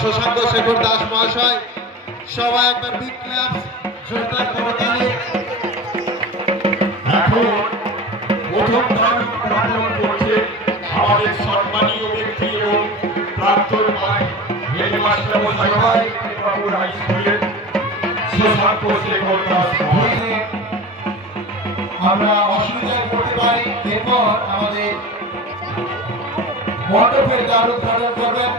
শশাঙ্ক শেখর দাস মহাশয়, সবাই একবার বিগ ক্লাপ জোরদার করতালি। এখন প্রথম ধাপ গ্রহণ করছে আমাদের সম্মানীয় ব্যক্তি এবং প্রাক্তন হেডমাস্টার মশাই বাবু হাই স্কুলের শশাঙ্ক শেখর দাস মহাশয়। আমরা অসুবিধায় পড়তে পারি, এরপর আমাদের মণ্ডপের দ্বার উদ্ঘাটন করবেন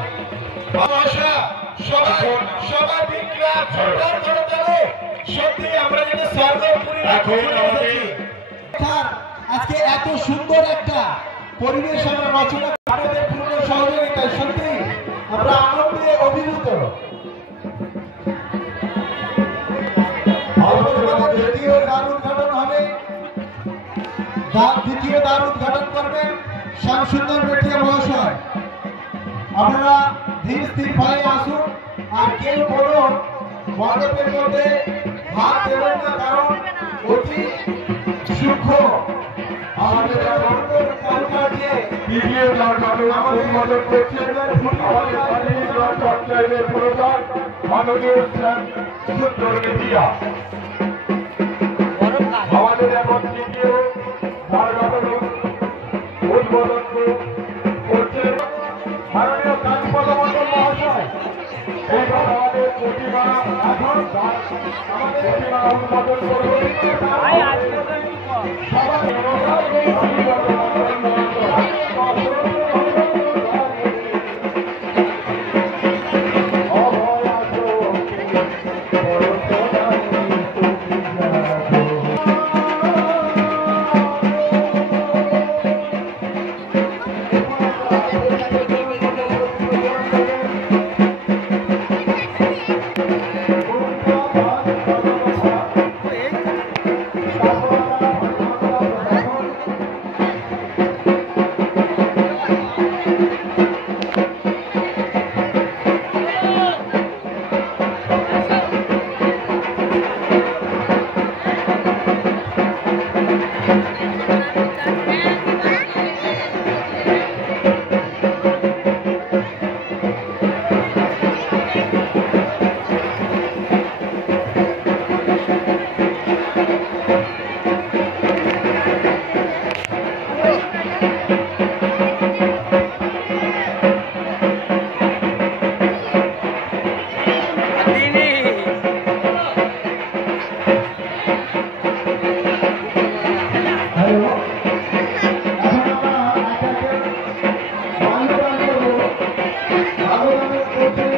সবাই বিগ ক্লাপ জোরদার করতালি। সত্যি আমরা যেটা সর্বোপরি আজকে এত সুন্দর একটা পরিবেশ আমরা রচনা আমাদের পূর্ণ সহযোগিতায় সত্যি আমরা আনন্দে অভিভূত। দ্বিতীয় দ্বার উদ্ঘাটন হবে, দ্বিতীয় দ্বার উদ্ঘাটন করবেন শ্যামসুন্দর বেটিয়া মহাশয়। আপনারা ধীর স্থির ভাবে আসুন, আর কেউ কোনো মণ্ডপের মধ্যে হাত দেবেন না, কারণ অতি সূক্ষ্ম আমাদের কালকাটিয়ে দ্বিতীয় অনুমোদন করছেন আমাদের পঞ্চায়েতের প্রধান মাননীয় সুন্দর মেদিয়া। আমাদের এখন তৃতীয় উদ্বোধন করছেন মাননীয় কালীপদ মন্ডল মহাশয়। এইবার আমাদের প্রতিমা এখন আমাদের প্রতিমা উদ্বোধন করবেন আবেদন করতে